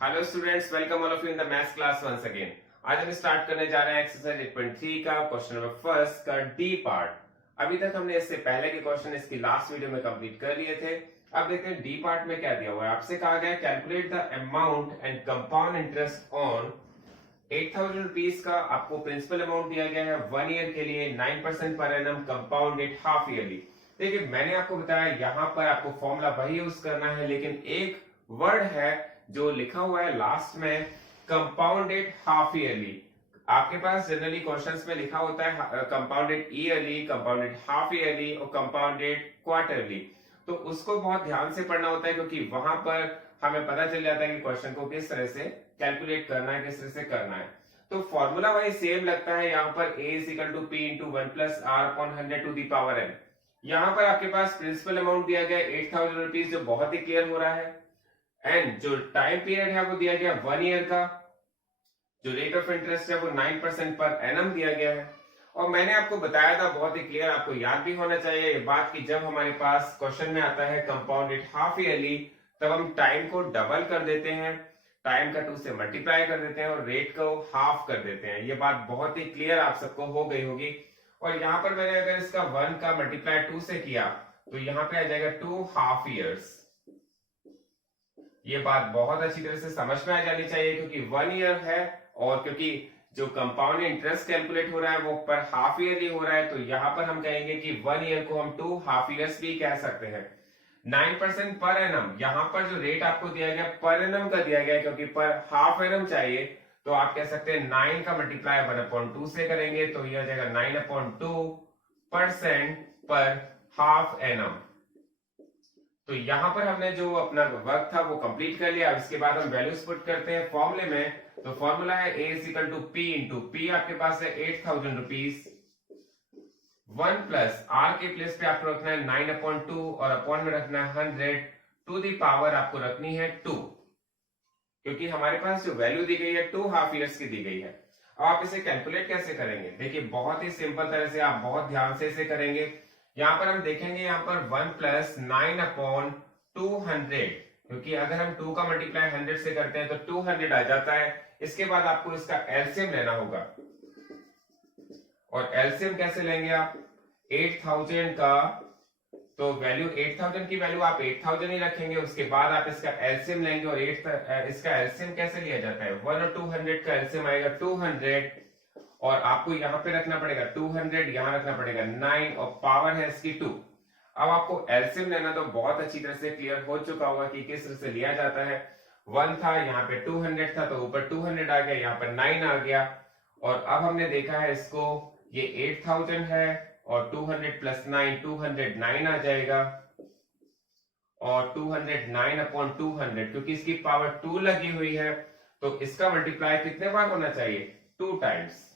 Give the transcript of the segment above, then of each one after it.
Hello students, welcome all of you in the maths class once again. आज हम start करने जा रहे हैं एक्सरसाइज 8.3 का क्वेश्चन नंबर फर्स्ट का डी पार्ट। अभी तक हमने इससे पहले के क्वेश्चन इसकी लास्ट वीडियो में कंप्लीट कर लिए थे। अब देखते हैं डी पार्ट में क्या दिया हुआ है। आपसे कहा गया calculate the amount and compound interest on 8,000 rupees का आपको प्रिंसिपल अमाउंट दिया गया है 1 ईयर के लिए 9% per annum compounded half yearly. देखिए मैंने आपको बताया यहाँ पर आपको फॉर्मूला वही यूज करना है, लेकिन एक वर्ड है जो लिखा हुआ है लास्ट में, कंपाउंडेड हाफ ईयरली। आपके पास जनरली क्वेश्चंस में लिखा होता है compounded yearly, compounded half yearly और कंपाउंडेड क्वार्टरली। तो उसको बहुत ध्यान से पढ़ना होता है क्योंकि वहां पर हमें पता चल जाता है कि क्वेश्चन को किस तरह से कैलकुलेट करना है, किस तरह से करना है। तो फॉर्मूला वही सेम लगता है यहाँ पर, a is equal to P into 1 plus R upon 100 to the power n। यहाँ पर आपके पास प्रिंसिपल अमाउंट दिया गया 8,000 रुपीज, जो बहुत ही क्लियर हो रहा है। एंड जो टाइम पीरियड है वो दिया गया 1 ईयर का। जो रेट ऑफ इंटरेस्ट है वो 9% पर एनम दिया गया है। और मैंने आपको बताया था बहुत ही क्लियर, आपको याद भी होना चाहिए ये बात कि जब हमारे पास क्वेश्चन में आता है कंपाउंडेड हाफ ईयरली, तब हम टाइम को डबल कर देते हैं, टाइम का 2 से मल्टीप्लाई कर देते हैं और रेट को हाफ कर देते हैं। ये बात बहुत ही क्लियर आप सबको हो गई होगी। और यहाँ पर मैंने अगर इसका 1 का मल्टीप्लाई 2 से किया तो यहाँ पे आ जाएगा 2 हाफ ईयर्स। ये बात बहुत अच्छी तरह से समझ में आ जानी चाहिए क्योंकि 1 ईयर है और क्योंकि जो कंपाउंड इंटरेस्ट कैलकुलेट हो रहा है वो पर हाफ ईयरली हो रहा है, तो यहाँ पर हम कहेंगे कि 1 ईयर को हम 2 हाफ ईयर्स भी कह सकते हैं। 9% पर एनम, यहाँ पर जो रेट आपको दिया गया पर एनम का दिया गया क्योंकि पर हाफ एनम चाहिए, तो आप कह सकते हैं 9 का मल्टीप्लाई 1/2 से करेंगे तो यह आ जाएगा 9/2% पर हाफ एनम। तो यहां पर हमने जो अपना वर्क था वो कंप्लीट कर लिया। अब इसके बाद हम वैल्यूज पुट करते हैं फॉर्मूले में। तो फॉर्मूला है a is equal to P into P, आपके पास है 8,000 रुपीज, 1 प्लस आर के प्लेस पे आपको रखना है 9/2 और अपॉन में रखना है 100 टू दी पावर आपको रखनी है 2, क्योंकि हमारे पास जो वैल्यू दी गई है 2 हाफ ईयर्स की दी गई है। अब आप इसे कैलकुलेट कैसे करेंगे? देखिए बहुत ही सिंपल तरह से, आप बहुत ध्यान से इसे करेंगे। यहां पर हम देखेंगे यहाँ पर 1 प्लस 9/200, क्योंकि अगर हम 2 का मल्टीप्लाई 100 से करते हैं तो 200 आ जाता है। इसके बाद आपको इसका एलसीएम लेना होगा, और एलसीएम कैसे लेंगे आप? 8,000 का, तो वैल्यू 8,000 की वैल्यू आप 8,000 ही रखेंगे, उसके बाद आप इसका एलसीएम लेंगे। और इसका एलसीएम कैसे लिया जाता है? 1 और 200 का एलसीएम आएगा 200, और आपको यहाँ पे रखना पड़ेगा 200, यहाँ रखना पड़ेगा 9 और पावर है इसकी 2। अब आपको एलसीएम लेना तो बहुत अच्छी तरह से क्लियर हो चुका होगा कि किस तरह से लिया जाता है। 1 था, यहाँ पे 200 था, तो ऊपर 200 आ गया, यहाँ पर 9 आ गया। और अब हमने देखा है इसको, ये 8,000 है और 200 प्लस 9, 209 आ जाएगा। और 209/200, क्योंकि इसकी पावर 2 लगी हुई है तो इसका मल्टीप्लाई कितने बार होना चाहिए? 2 टाइम्स।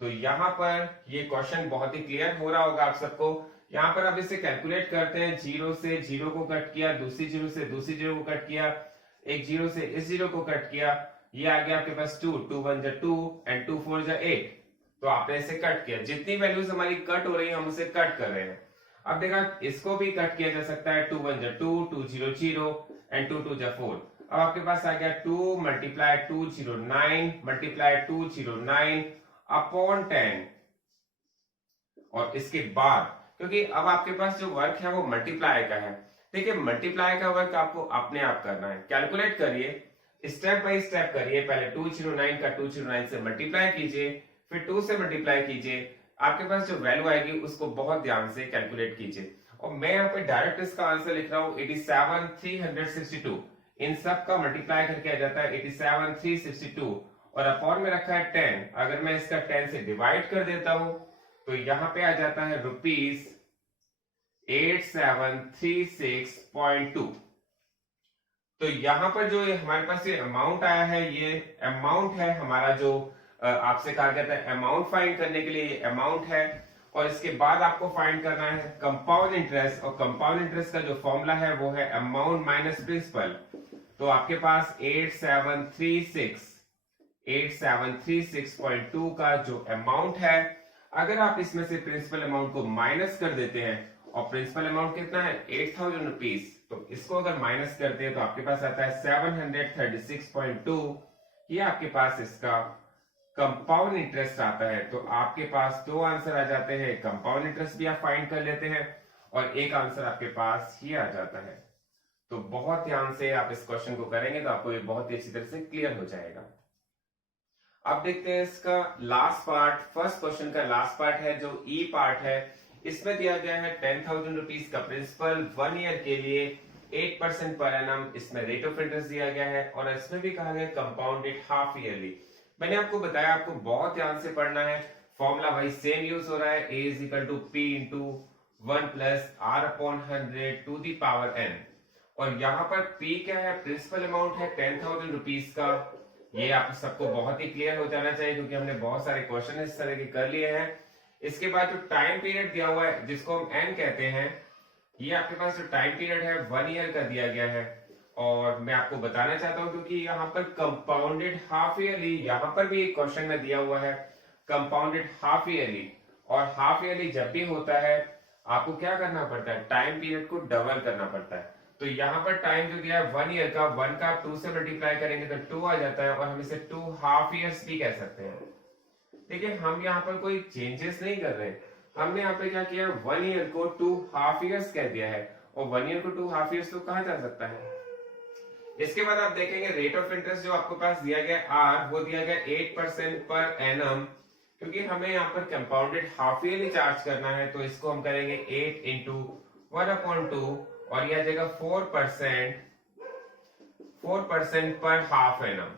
तो यहाँ पर ये क्वेश्चन बहुत ही क्लियर हो रहा होगा आप सबको। यहाँ पर अब इसे कैलकुलेट करते हैं। 0 से 0 को कट किया, दूसरी 0 से दूसरी 0 को कट किया, एक 0 से इस 0 को कट किया, ये आ गया आपके पास 2, 2 1 2 एंड 2 4 8। तो आपने इसे कट किया, जितनी वैल्यूज हमारी कट हो रही है हम उसे कट कर रहे हैं। अब देखा इसको भी कट किया जा सकता है, 2 1 2, 2 0 0 एंड 2 2 4। अब आपके पास आ गया 2 मल्टीप्लाई 209 मल्टीप्लाई 209 अपॉन 10। और इसके बाद क्योंकि अब आपके पास जो वर्क है वो मल्टीप्लाई का है, देखिए मल्टीप्लाई का वर्क आपको अपने आप करना है। कैलकुलेट करिए, स्टेप बाय स्टेप करिए। पहले 209 का 209 से मल्टीप्लाई कीजिए, फिर 2 से मल्टीप्लाई कीजिए। आपके पास जो वैल्यू आएगी उसको बहुत ध्यान से कैलकुलेट कीजिए। और मैं यहाँ पे डायरेक्ट इसका आंसर लिख रहा हूँ 87,362। इन सब का मल्टीप्लाई करके आ जाता है 87,362 और अपॉन में रखा है 10। अगर मैं इसका 10 से डिवाइड कर देता हूं तो यहां पे आ जाता है ₹8736.2। तो यहां पर जो हमारे पास ये अमाउंट आया है, ये अमाउंट है हमारा, जो आपसे कहा गया था अमाउंट फाइंड करने के लिए, ये अमाउंट है। और इसके बाद आपको फाइंड करना है कंपाउंड इंटरेस्ट, और कंपाउंड इंटरेस्ट का जो फॉर्मूला है वो है अमाउंट माइनस प्रिंसिपल। तो आपके पास 8736.2 का जो अमाउंट है, अगर आप इसमें से प्रिंसिपल अमाउंट को माइनस कर देते हैं और प्रिंसिपल अमाउंट कितना है 8000 रुपीज। तो इसको अगर माइनस करते हैं तो आपके पास आता है 736.2। ये आपके पास इसका कंपाउंड इंटरेस्ट आता है। तो आपके पास दो आंसर आ जाते हैं, कंपाउंड इंटरेस्ट भी आप फाइंड कर लेते हैं और एक आंसर आपके पास ये आ जाता है। तो बहुत ध्यान से आप इस क्वेश्चन को करेंगे तो आपको ये बहुत ही अच्छी तरह से क्लियर हो जाएगा। अब देखते हैं इसका लास्ट पार्ट। फर्स्ट क्वेश्चन का लास्ट पार्ट है जो ई पार्ट है। इसमें दिया गया है 10,000 रुपीज का प्रिंसिपल 1 ईयर के लिए 8% पर एनम। इसमें रेट ऑफ इंटरेस्ट दिया गया है और इसमें भी कहा गया कंपाउंडेड हाफ ईयरली। मैंने आपको बताया आपको बहुत ध्यान से पढ़ना है, फॉर्मूला वही सेम यूज हो रहा है, a is equal to p into 1 plus r upon 100 to the power n। और यहाँ पर p क्या है, प्रिंसिपल अमाउंट है 10,000 रुपीज का। ये आप सबको बहुत ही क्लियर हो जाना चाहिए क्योंकि हमने बहुत सारे क्वेश्चन इस तरह के कर लिए हैं। इसके बाद जो टाइम पीरियड दिया हुआ है जिसको हम n कहते हैं, ये आपके पास जो टाइम पीरियड है 1 ईयर का दिया गया है। और मैं आपको बताना चाहता हूं क्योंकि यहाँ पर कंपाउंडेड हाफ ईयरली, यहाँ पर भी एक क्वेश्चन में दिया हुआ है कंपाउंडेड हाफ ईयरली। और हाफ ईयरली जब भी होता है आपको क्या करना पड़ता है, टाइम पीरियड को डबल करना पड़ता है। तो यहाँ पर टाइम जो दिया है 1 ईयर का, 1 का आप 2 से मल्टीप्लाई करेंगे तो 2 आ जाता है और हम इसे 2 हाफ ईयर्स भी कह सकते हैं। देखिए हम यहाँ पर कोई चेंजेस नहीं कर रहे, हमने यहाँ पे क्या किया 1 ईयर को 2 हाफ ईयर्स कह दिया है और 1 ईयर को 2 हाफ ईयर्स तो कहा जा सकता है। इसके बाद आप देखेंगे रेट ऑफ इंटरेस्ट जो आपको पास दिया गया आर, वो दिया गया 8% पर एनम। क्योंकि हमें यहाँ पर कंपाउंडेड हाफ ईयरली चार्ज करना है तो इसको हम करेंगे 8 इंटू 1/2 और यह आ जाएगा 4% पर हाफ एनम।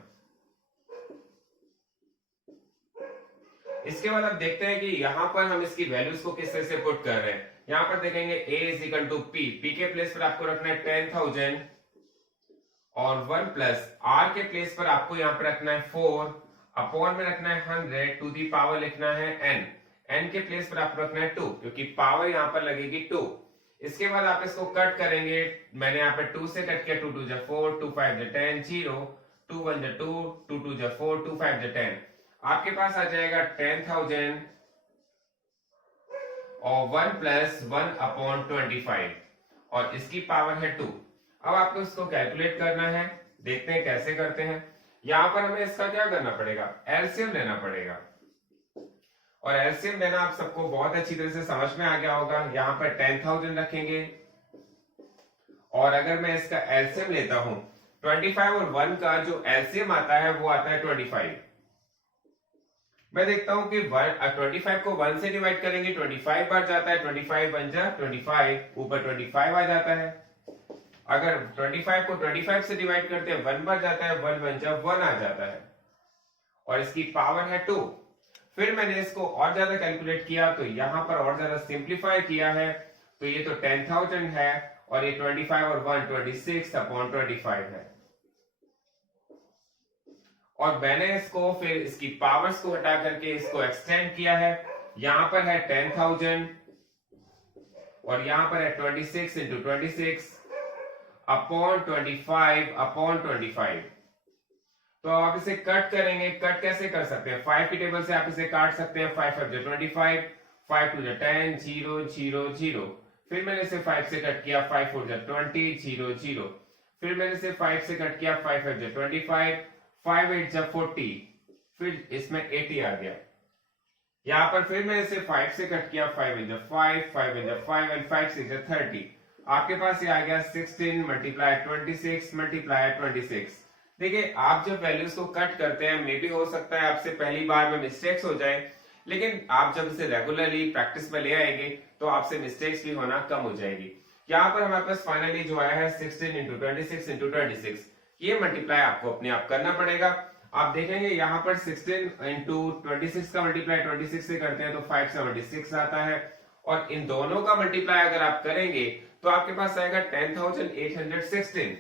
इसके बाद आप देखते हैं कि यहाँ पर हम इसकी वैल्यूज को किस तरह से पुट कर रहे हैं। यहाँ पर देखेंगे a is equal to p, p के प्लेस पर आपको रखना है 10,000 और 1 प्लस r के प्लेस पर आपको यहाँ पर रखना है 4, अपॉन में रखना है 100 टू दी पावर लिखना है n, n के प्लेस पर आपको रखना है 2 क्योंकि पावर यहाँ पर लगेगी 2। इसके बाद आप इसको कट करेंगे, मैंने यहाँ पे 2 से कट किया, 2 2 जा 4, 2 5 जा 10, 0, 2 1 जा 2, 2 2 जा 4, 2 5 जा 10। आपके पास आ जाएगा 10,000 और 1 प्लस 1/25 और इसकी पावर है 2। अब आपको इसको कैलकुलेट करना है, देखते हैं कैसे करते हैं। यहां पर हमें इसका क्या करना पड़ेगा, एलसीएम लेना पड़ेगा। और एलसीएम लेना आप सबको बहुत अच्छी तरह से समझ में आ गया होगा। यहां पर 10,000 रखेंगे और अगर मैं इसका एलसीएम लेता हूं 25 और 1 का जो एलसीएम आता है वो आता है 25। मैं देखता हूं कि 25 को 1 से डिवाइड करेंगे 25 बार जाता है, 25 बन जा 25, ऊपर 25 आ जाता है। अगर 25 को 25 से डिवाइड करते हैं 1 बार जाता है, 1 बन जा 1 आ जाता है और इसकी पावर है 2। फिर मैंने इसको और ज्यादा कैलकुलेट किया तो यहां पर और ज्यादा सिंप्लीफाई किया है तो ये तो 10,000 है और ये 25 और 1 26/25 है। और मैंने इसको फिर इसकी पावर्स को हटा करके इसको एक्सटेंड किया है। यहां पर है 10,000 और यहां पर है 26 इंटू 26 अपॉन 25/25। तो आप इसे कट करेंगे, कट कैसे कर सकते हैं, 5 की टेबल से आप इसे काट सकते हैं। 5 5 25, 5 2 10, 0 0 0। फिर मैंने इसे 5 से कट किया, 5 4 20, 0 0। फिर मैंने इसे 5 से कट किया, 5 5 25, 5 8 40, फिर इसमें 80 आ गया। यहां पर फिर मैंने इसे 5 से कट किया, 5 8 5, 5 8 5 एंड 5 6 30। आपके पास ये आ गया 16 मल्टीप्लाई 26 मल्टीप्लाई 26। देखिए आप जब वैल्यूज को कट करते हैं, मे भी हो सकता है आपसे पहली बार में मिस्टेक्स हो जाए, लेकिन आप जब इसे रेगुलरली प्रैक्टिस में ले आएंगे तो आपसे मिस्टेक्स भी होना कम हो जाएगी। यहाँ पर हमारे पास फाइनली जो आया है 16 इंटू 26 इंटू 26, ये मल्टीप्लाई आपको अपने आप करना पड़ेगा। आप देखेंगे यहाँ पर 16 इंटू 26 का मल्टीप्लाई 26 से करते हैं तो 576 आता है और इन दोनों का मल्टीप्लाई अगर आप करेंगे तो आपके पास आएगा 10,816।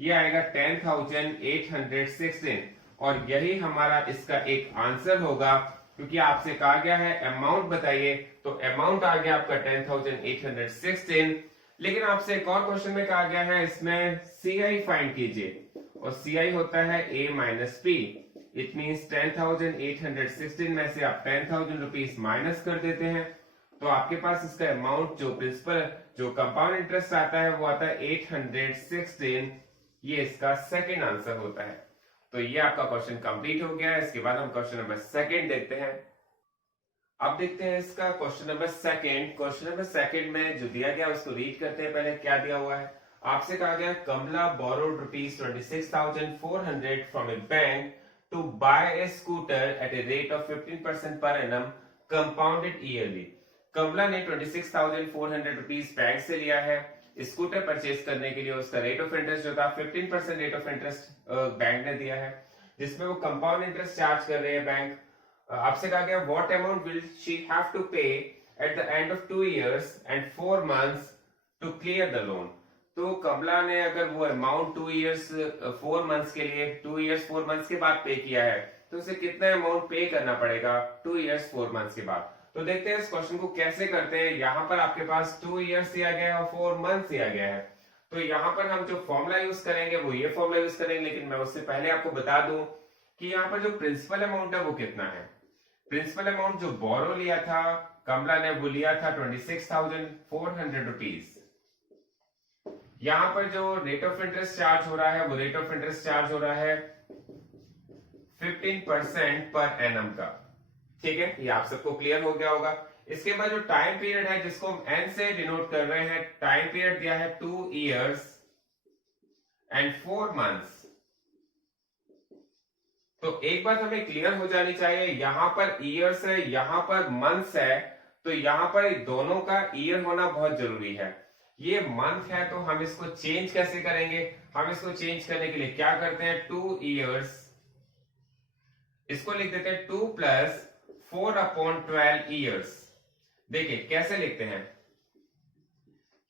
ये आएगा 10,816 और यही हमारा इसका एक आंसर होगा क्योंकि आपसे कहा गया है अमाउंट बताइए, तो अमाउंट आ गया आपका 10,816। लेकिन आपसे एक और क्वेश्चन में कहा गया है इसमें CI फाइंड कीजिए और CI होता है A minus P। It means 10,816 में से आप 10,000 रुपीज माइनस कर देते हैं तो आपके पास इसका अमाउंट जो प्रिंसिपल जो कंपाउंड इंटरेस्ट आता है वो आता है 816। ये इसका सेकंड आंसर होता है। तो ये आपका क्वेश्चन कंप्लीट हो गया है। इसके बाद हम क्वेश्चन नंबर सेकंड देखते हैं। अब देखते हैं इसका question number second. Question number second में जो दिया गया उसको रीड करते हैं। पहले क्या दिया हुआ है, आपसे कहा गया Kamala borrowed ₹26,400 from a bank to buy a scooter at a rate of 15% per annum compounded yearly. कमला ने 26,400 रुपीज बैंक से लिया है स्कूटर परचेज करने के लिए। उसका रेट ऑफ इंटरेस्ट जो था 15% रेट ऑफ इंटरेस्ट बैंक ने दिया है, जिसमें वो कंपाउंड इंटरेस्ट चार्ज कर रहे हैं बैंक। आपसे कहा गया what amount will she have to pay at the end of 2 years and 4 months to clear the loan. तो कमला ने अगर वो अमाउंट 2 years 4 months के लिए 2 years 4 months के बाद पे किया है, तो उसे कितना अमाउंट पे करना पड़ेगा 2 years 4 months के बाद। तो देखते हैं इस क्वेश्चन को कैसे करते हैं। यहाँ पर आपके पास 2 years दिया गया है और 4 months दिया गया है। तो यहाँ पर हम जो फॉर्मूला यूज करेंगे वो ये फॉर्मूला यूज करेंगे, लेकिन मैं उससे पहले आपको बता दूं कि यहाँ पर जो प्रिंसिपल अमाउंट है वो कितना है। प्रिंसिपल अमाउंट जो बोरो लिया था कमला ने वो लिया था 26,400 रुपीज। यहां पर जो रेट ऑफ इंटरेस्ट चार्ज हो रहा है वो रेट ऑफ इंटरेस्ट चार्ज हो रहा है 15% पर एनम का। ठीक है, ये आप सबको क्लियर हो गया होगा। इसके बाद जो टाइम पीरियड है जिसको हम एन से डिनोट कर रहे हैं, टाइम पीरियड दिया है 2 years and 4 months। तो एक बात हमें क्लियर हो जानी चाहिए, यहां पर ईयर्स है यहां पर मंथ्स है, तो यहां पर दोनों का ईयर होना बहुत जरूरी है। ये मंथ है तो हम इसको चेंज कैसे करेंगे, हम इसको चेंज करने के लिए क्या करते हैं 2 years, इसको लिख देते हैं 2 + 4/12 years। देखिए कैसे लिखते हैं,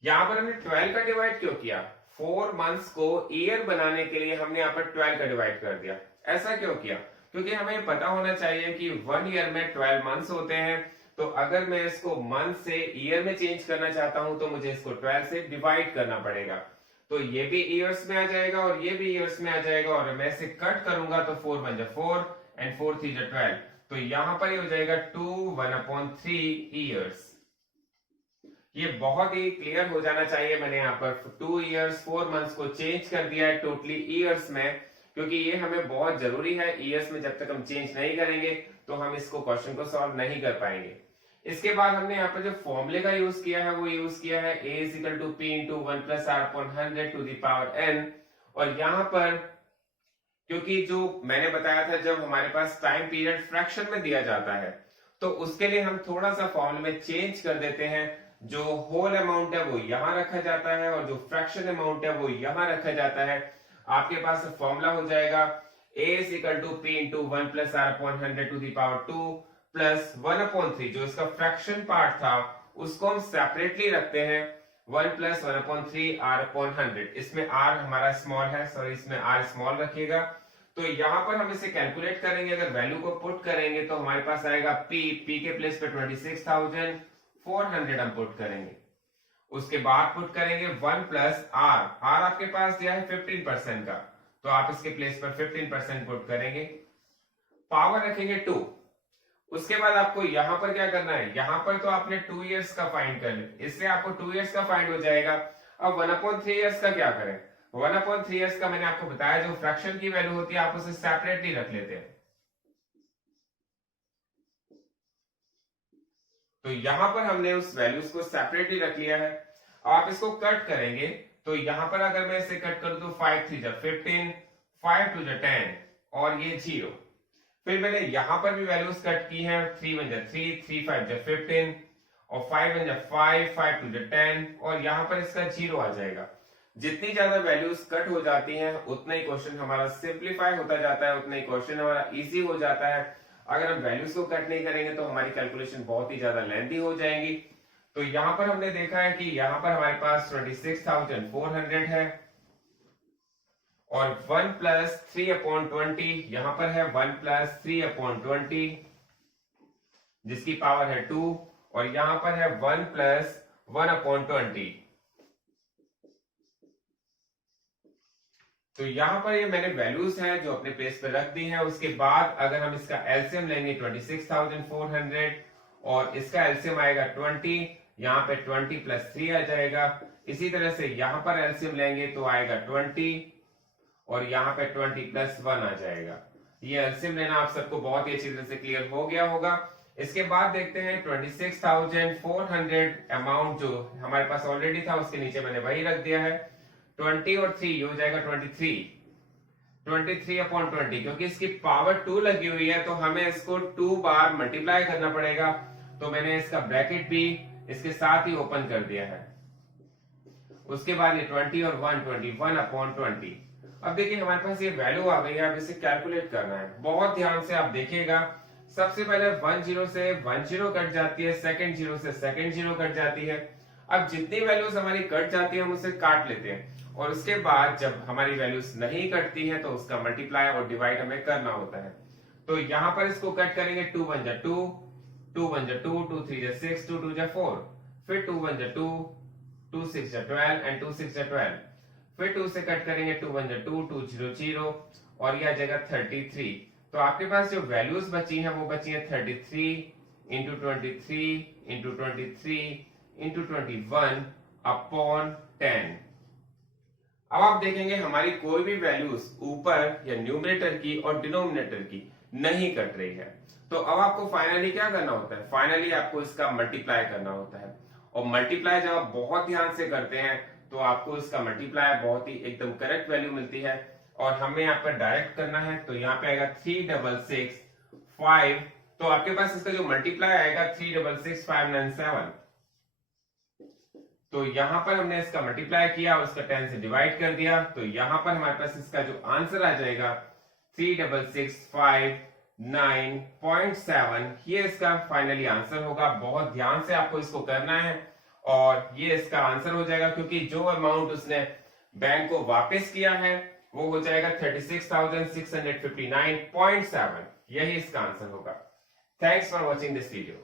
यहां पर हमने 12 का डिवाइड क्यों किया, 4 months को ईयर बनाने के लिए हमने यहां पर 12 का डिवाइड कर दिया। ऐसा क्यों किया, क्योंकि हमें पता होना चाहिए कि 1 year में 12 months होते हैं। तो अगर मैं इसको मंथ से ईयर में चेंज करना चाहता हूं तो मुझे इसको 12 से डिवाइड करना पड़ेगा। तो ये भी ईयर्स में आ जाएगा और ये भी ईयर्स में आ जाएगा, और मैं इसे कट करूंगा तो 4 × 4 and 4 × 3 = 12। तो यहां पर ये हो जाएगा 2 1/3 ईयर्स। ये बहुत ही क्लियर हो जाना चाहिए। मैंने यहाँ पर 2 years 4 months को चेंज कर दिया है टोटली ईयर्स में, क्योंकि ये हमें बहुत जरूरी है। ईयर्स में जब तक हम चेंज नहीं करेंगे तो हम इसको क्वेश्चन को सॉल्व नहीं कर पाएंगे। इसके बाद हमने यहाँ पर जो फॉर्मूले का यूज किया है वो यूज किया है a = p × 1 + r/100 to the power n। और यहाँ पर क्योंकि जो मैंने बताया था जब हमारे पास टाइम पीरियड फ्रैक्शन में दिया जाता है तो उसके लिए हम थोड़ा सा फॉर्मूले में चेंज कर देते हैं। जो होल अमाउंट है वो यहां रखा जाता है और जो फ्रैक्शन अमाउंट है वो यहां रखा जाता है। आपके पास फॉर्मूला हो जाएगा a = p × 1 + r/100 to the power 2 + 1/3। जो इसका फ्रैक्शन पार्ट था उसको हम सेपरेटली रखते हैं 1 + 1/3 r/100। इसमें r हमारा स्मॉल है, सॉरी इसमें r स्मॉल रखिएगा। तो यहां पर हम इसे कैलकुलेट करेंगे, अगर वैल्यू को पुट करेंगे तो हमारे पास आएगा p के प्लेस पे 26,400 हम पुट करेंगे। उसके बाद पुट करेंगे 1 + r आपके पास दिया है 15% का, तो आप इसके प्लेस पर 15% पुट करेंगे, पावर रखेंगे 2। उसके बाद आपको यहां पर क्या करना है, यहां पर तो आपने 2 years का फाइंड कर लिया, इससे आपको 2 years का फाइंड हो जाएगा। अब 1/3 years का क्या करें, 1/3 years का मैंने आपको बताया जो फ्रैक्शन की वैल्यू होती है आप उसे सेपरेटली रख लेते हैं। तो यहां पर हमने उस वैल्यूज को सेपरेटली रख लिया है। अब आप इसको कट करेंगे तो यहां पर अगर मैं इसे कट करूं तो 5 × 3 = 15, 5 × 2 = 10 और ये 0। फिर मैंने यहां पर भी वैल्यूज कट की हैं, 3 × 1 = 3, 3 × 5 = 15 और 5 × 5, 5 × 2 = 10 और यहां पर इसका 0 आ जाएगा। जितनी ज्यादा वैल्यूज कट हो जाती हैं उतना ही क्वेश्चन हमारा सिंप्लीफाई होता जाता है, उतना ही क्वेश्चन हमारा इजी हो जाता है। अगर हम वैल्यूज को कट नहीं करेंगे तो हमारी कैलकुलेशन बहुत ही ज्यादा लेंथी हो जाएंगी। तो यहां पर हमने देखा है कि यहां पर हमारे पास 26,400 है और 1 + 3/20 यहां पर है 1 + 3/20 जिसकी पावर है 2 और यहां पर है 1 + 1/20। तो यहां पर ये मैंने वैल्यूज हैं जो अपने प्लेस पे रख दी हैं। उसके बाद अगर हम इसका एलसीएम लेंगे 26,400 और इसका एलसीएम आएगा 20, यहाँ पे 20 प्लस 3 आ जाएगा। इसी तरह से यहाँ पर एलसीएम लेंगे तो आएगा 20 और यहाँ पे 20 प्लस 1 आ जाएगा। ये एलसीएम लेना आप सबको बहुत ही अच्छी तरह से क्लियर हो गया होगा। इसके बाद देखते हैं 26,400 अमाउंट जो हमारे पास ऑलरेडी था, उसके नीचे मैंने वही रख दिया है। 20 और 3 ये हो जाएगा 23 अपॉन 20, क्योंकि इसकी पावर 2 लगी हुई है तो हमें इसको 2 बार मल्टीप्लाई करना पड़ेगा। तो मैंने इसका ब्रैकेट भी इसके साथ ही ओपन कर दिया है। उसके बाद ये 20 और 1 21 अपॉन 20। अब देखिए हमारे पास ये वैल्यू आ गई है, अब इसे कैलकुलेट करना है। बहुत ध्यान से आप देखिएगा, सबसे पहले 1 0 से 1 0 कट जाती है, सेकंड 0 से सेकंड 0 कट जाती है। अब जितनी वैल्यूज हमारी कट जाती है हम उसे काट लेते हैं, और उसके बाद जब हमारी वैल्यूज नहीं कटती है तो उसका मल्टीप्लाई और डिवाइड हमें करना होता है। तो यहाँ पर इसको कट करेंगे, 2 1 जा 2, 2 1 जा 2, 2 3 जा 6, 2 2 जा 4, फिर 2 1 जा 2, 2 6 जा 12 एंड 2 6 जा 12, फिर 2 से कट करेंगे, 2 1 जा 2, 2 0 0 और यह आ जाएगा 33। तो आपके पास जो वैल्यूज बची हैं वो बची हैं 33 इंटू 23 इंटू 23 इंटू 21 अपॉन 10। अब आप देखेंगे हमारी कोई भी वैल्यूज ऊपर या न्यूमरेटर की और डिनोमिनेटर की नहीं कट रही है। तो अब आपको फाइनली क्या करना होता है, फाइनली आपको इसका मल्टीप्लाई करना होता है। और मल्टीप्लाई जब आप बहुत ध्यान से करते हैं तो आपको इसका मल्टीप्लाई बहुत ही एकदम करेक्ट वैल्यू मिलती है। और हमें यहाँ पर डायरेक्ट करना है, तो यहाँ पे आएगा 3665। तो आपके पास इसका जो मल्टीप्लाई आएगा 366597। तो यहां पर हमने इसका मल्टीप्लाई किया और इसका 10 से डिवाइड कर दिया, तो यहां पर हमारे पास इसका जो आंसर आ जाएगा 3665.9.7। ये इसका फाइनली आंसर होगा। बहुत ध्यान से आपको इसको करना है और ये इसका आंसर हो जाएगा, क्योंकि जो अमाउंट उसने बैंक को वापस किया है वो हो जाएगा 36,659.7। यही इसका आंसर होगा। Thanks for watching this video.